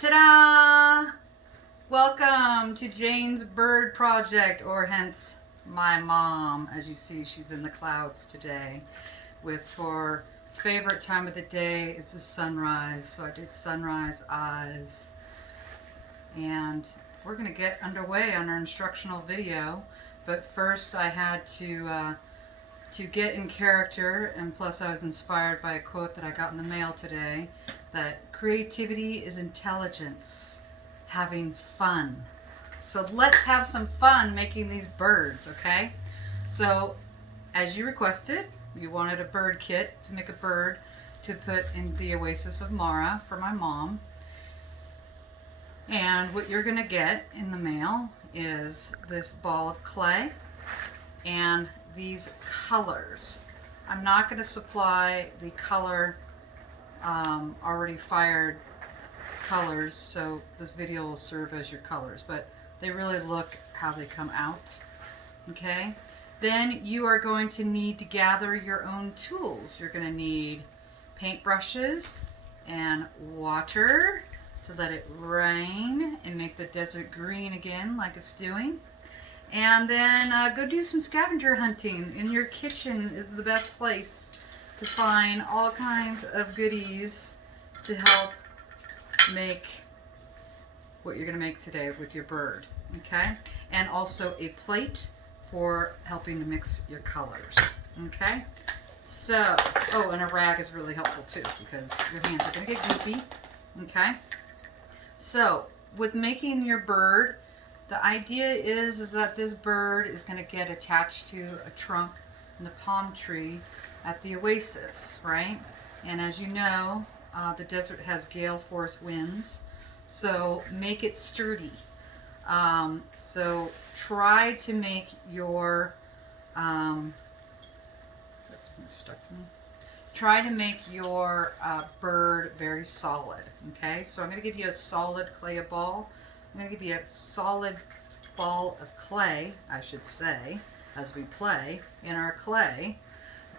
Ta-da! Welcome to Jane's Bird Project, or hence my mom. As you see, she's in the clouds today with her favorite time of the day. It's the sunrise, so I did sunrise eyes. And we're going to get underway on our instructional video. But first I had to get in character, and plus I was inspired by a quote that I got in the mail today, that creativity is intelligence, having fun. So let's have some fun making these birds, okay? So as you requested, you wanted a bird kit to make a bird to put in the Oasis of Mara for my mom. And what you're gonna get in the mail is this ball of clay and these colors. I'm not going to supply the color already fired colors, so this video will serve as your colors, but they really look how they come out. Okay, then you are going to need to gather your own tools. You're going to need paintbrushes and water to let it rain and make the desert green again like it's doing. And then go do some scavenger hunting. In your kitchen is the best place to find all kinds of goodies to help make what you're going to make today with your bird. Okay? And also a plate for helping to mix your colors. Okay? So, oh, and a rag is really helpful too, because your hands are going to get goopy. Okay? So, with making your bird, the idea is that this bird is going to get attached to a trunk in the palm tree at the oasis, right? And as you know, the desert has gale force winds, so make it sturdy. So try to make your that's stuck to me. Try to make your bird very solid. Okay, so I'm going to give you a solid clay ball. I'm going to give you a solid ball of clay, I should say, as we play in our clay.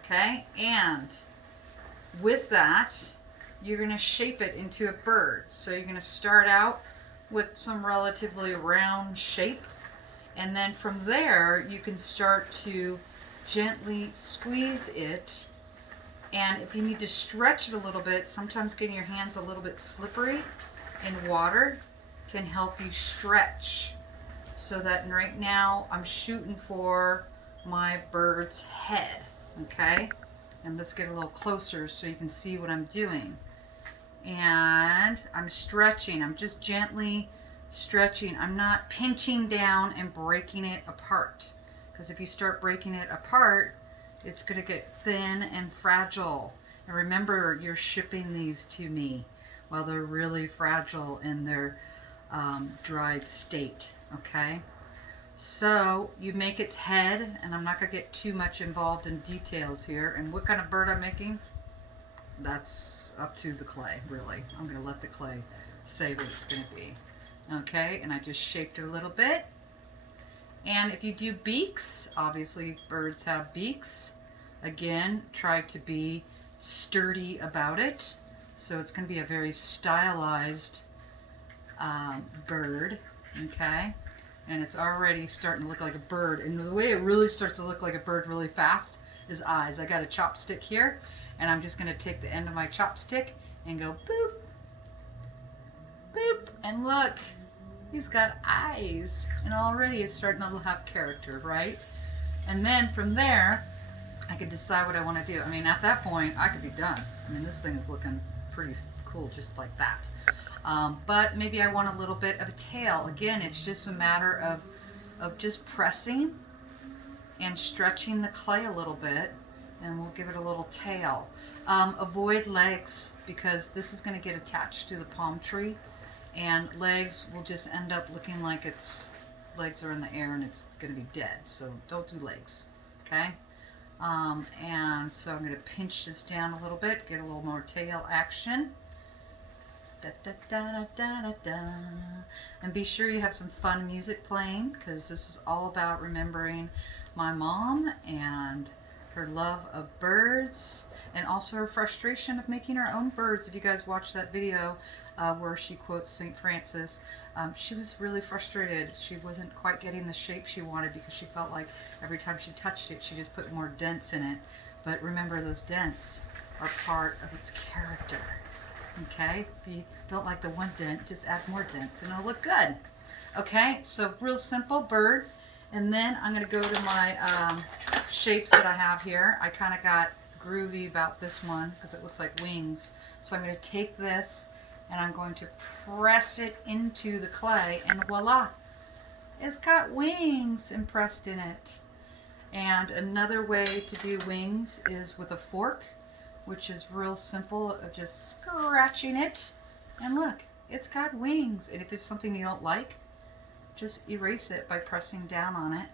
Okay, and with that, you're going to shape it into a bird. So you're going to start out with some relatively round shape, and then from there you can start to gently squeeze it. And if you need to stretch it a little bit, sometimes getting your hands a little bit slippery in water can help you stretch. So that right now I'm shooting for my bird's head. Okay, and let's get a little closer so you can see what I'm doing. And I'm stretching. I'm just gently stretching. I'm not pinching down and breaking it apart, because if you start breaking it apart, it's going to get thin and fragile. And remember, you're shipping these to me while they're really fragile in their dried state. Okay, so you make its head, and I'm not going to get too much involved in details here. And what kind of bird I'm making, that's up to the clay, really. I'm going to let the clay say what it's going to be. Okay, and I just shaped it a little bit. And if you do beaks, obviously birds have beaks. Again, try to be sturdy about it. So it's going to be a very stylized bird. Okay, and it's already starting to look like a bird. And the way it really starts to look like a bird really fast is eyes. I got a chopstick here, and I'm just going to take the end of my chopstick and go boop, boop, and look. He's got eyes, and already it's starting to have character, right? And then from there, I can decide what I want to do. I mean, at that point, I could be done. I mean, this thing is looking pretty cool just like that. But maybe I want a little bit of a tail. Again, it's just a matter of just pressing and stretching the clay a little bit, and we'll give it a little tail. Avoid legs, because this is going to get attached to the palm tree. And legs will just end up looking like its legs are in the air and it's going to be dead. So don't do legs, okay? And so I'm going to pinch this down a little bit, get a little more tail action. Da, da, da, da, da, da. And be sure you have some fun music playing, because this is all about remembering my mom and her love of birds, and also her frustration of making her own birds. If you guys watched that video, where she quotes St. Francis. She was really frustrated. She wasn't quite getting the shape she wanted because she felt like every time she touched it, she just put more dents in it. But remember, those dents are part of its character. Okay? If you don't like the one dent, just add more dents and it'll look good. Okay? So real simple bird. And then I'm going to go to my shapes that I have here. I kind of got groovy about this one because it looks like wings. So I'm going to take this and I'm going to press it into the clay, and voila, it's got wings impressed in it. And another way to do wings is with a fork, which is real simple, of just scratching it, and look, it's got wings. And if it's something you don't like, just erase it by pressing down on it,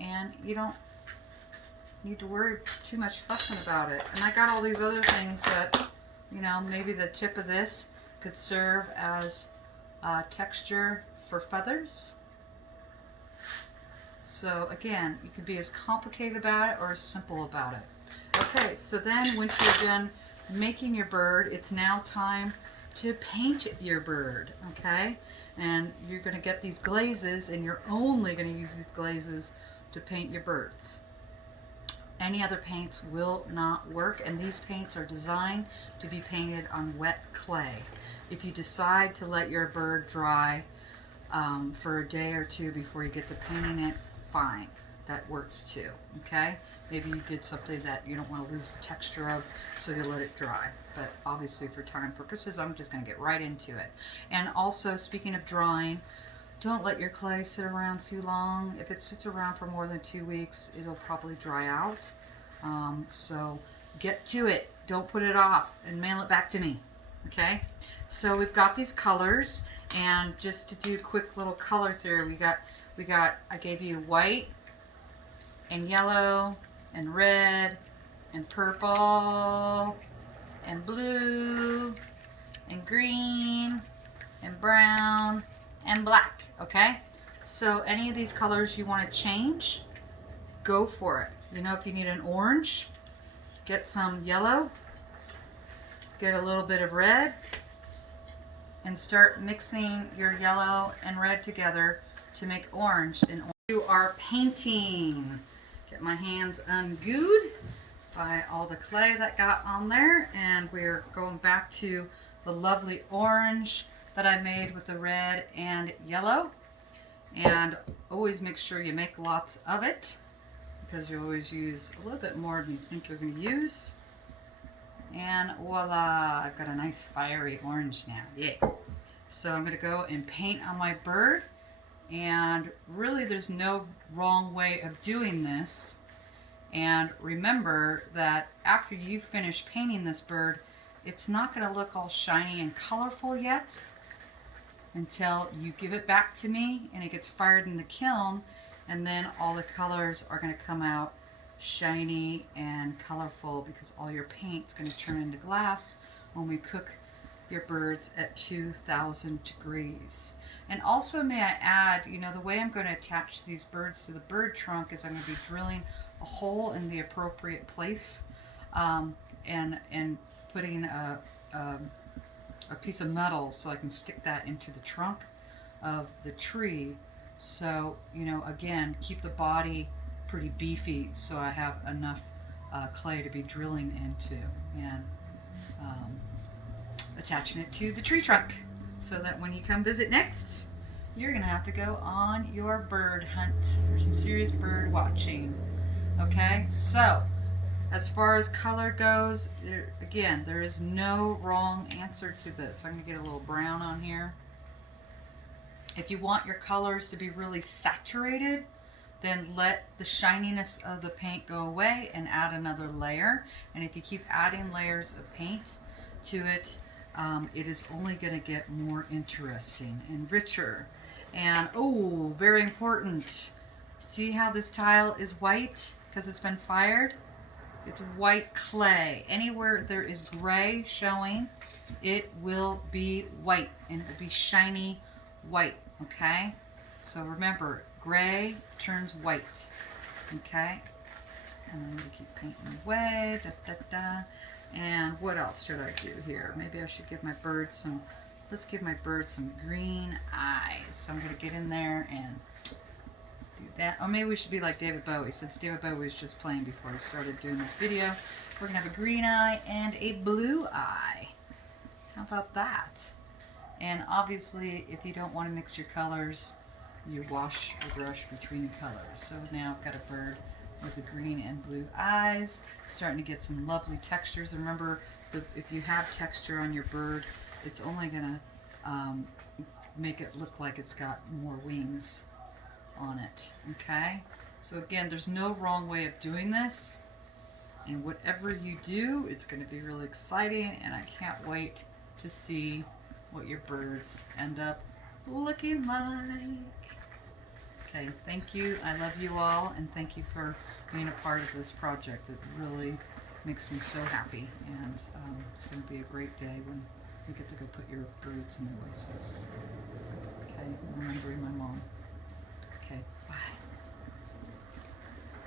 and you don't need to worry too much fussing about it. And I got all these other things that, you know, maybe the tip of this could serve as texture for feathers. So again, you can be as complicated about it or as simple about it. Okay, so then once you're done making your bird, it's now time to paint your bird, okay? And you're going to get these glazes, and you're only going to use these glazes to paint your birds. Any other paints will not work, and these paints are designed to be painted on wet clay. If you decide to let your bird dry for a day or two before you get to painting it, fine, that works too, okay? Maybe you did something that you don't want to lose the texture of, so you let it dry. But obviously for time purposes, I'm just going to get right into it. And also, speaking of drying, don't let your clay sit around too long. If it sits around for more than 2 weeks, it'll probably dry out. So get to it. Don't put it off and mail it back to me, okay? So we've got these colors, and just to do a quick little color through, I gave you white and yellow and red and purple and blue and green and brown and black, okay? So any of these colors you want to change, go for it. You know, if you need an orange, get some yellow, get a little bit of red, and start mixing your yellow and red together to make orange. And you are painting. Get my hands unglued by all the clay that got on there, and we're going back to the lovely orange that I made with the red and yellow. And always make sure you make lots of it, because you always use a little bit more than you think you're going to use. And voila, I've got a nice fiery orange now. Yeah. So I'm going to go and paint on my bird. And really, there's no wrong way of doing this. And remember that after you finish painting this bird, it's not going to look all shiny and colorful yet until you give it back to me and it gets fired in the kiln, and then all the colors are going to come out shiny and colorful, because all your paint's going to turn into glass when we cook your birds at 2,000 degrees. And also, may I add, you know, the way I'm going to attach these birds to the bird trunk is I'm going to be drilling a hole in the appropriate place, and putting a piece of metal so I can stick that into the trunk of the tree. So, you know, again, keep the body pretty beefy so I have enough clay to be drilling into, and attaching it to the tree trunk, so that when you come visit next, you're gonna have to go on your bird hunt for some serious bird watching. Okay, so as far as color goes, there is no wrong answer to this. I'm gonna get a little brown on here. If you want your colors to be really saturated, then let the shininess of the paint go away and add another layer. And if you keep adding layers of paint to it, it is only going to get more interesting and richer. And oh, very important, see how this tile is white because it's been fired? It's white clay. Anywhere there is gray showing, it will be white, and it will be shiny white, okay? So remember, gray turns white, okay? And I'm going to keep painting away, da, da, da. And what else should I do here? Maybe I should give my bird some let's give my bird some green eyes. So I'm going to get in there and do that. Or maybe we should be like David Bowie, since David Bowie was just playing before I started doing this video. We're going to have a green eye and a blue eye. How about that? And obviously, if you don't want to mix your colors, you wash your brush between the colors. So now I've got a bird with the green and blue eyes, starting to get some lovely textures. Remember, if you have texture on your bird, it's only going to make it look like it's got more wings on it. Okay? So again, there's no wrong way of doing this. And whatever you do, it's going to be really exciting, and I can't wait to see what your birds end up looking like. Okay, thank you. I love you all, and thank you for being a part of this project. It really makes me so happy, and it's going to be a great day when we get to go put your birds in their places.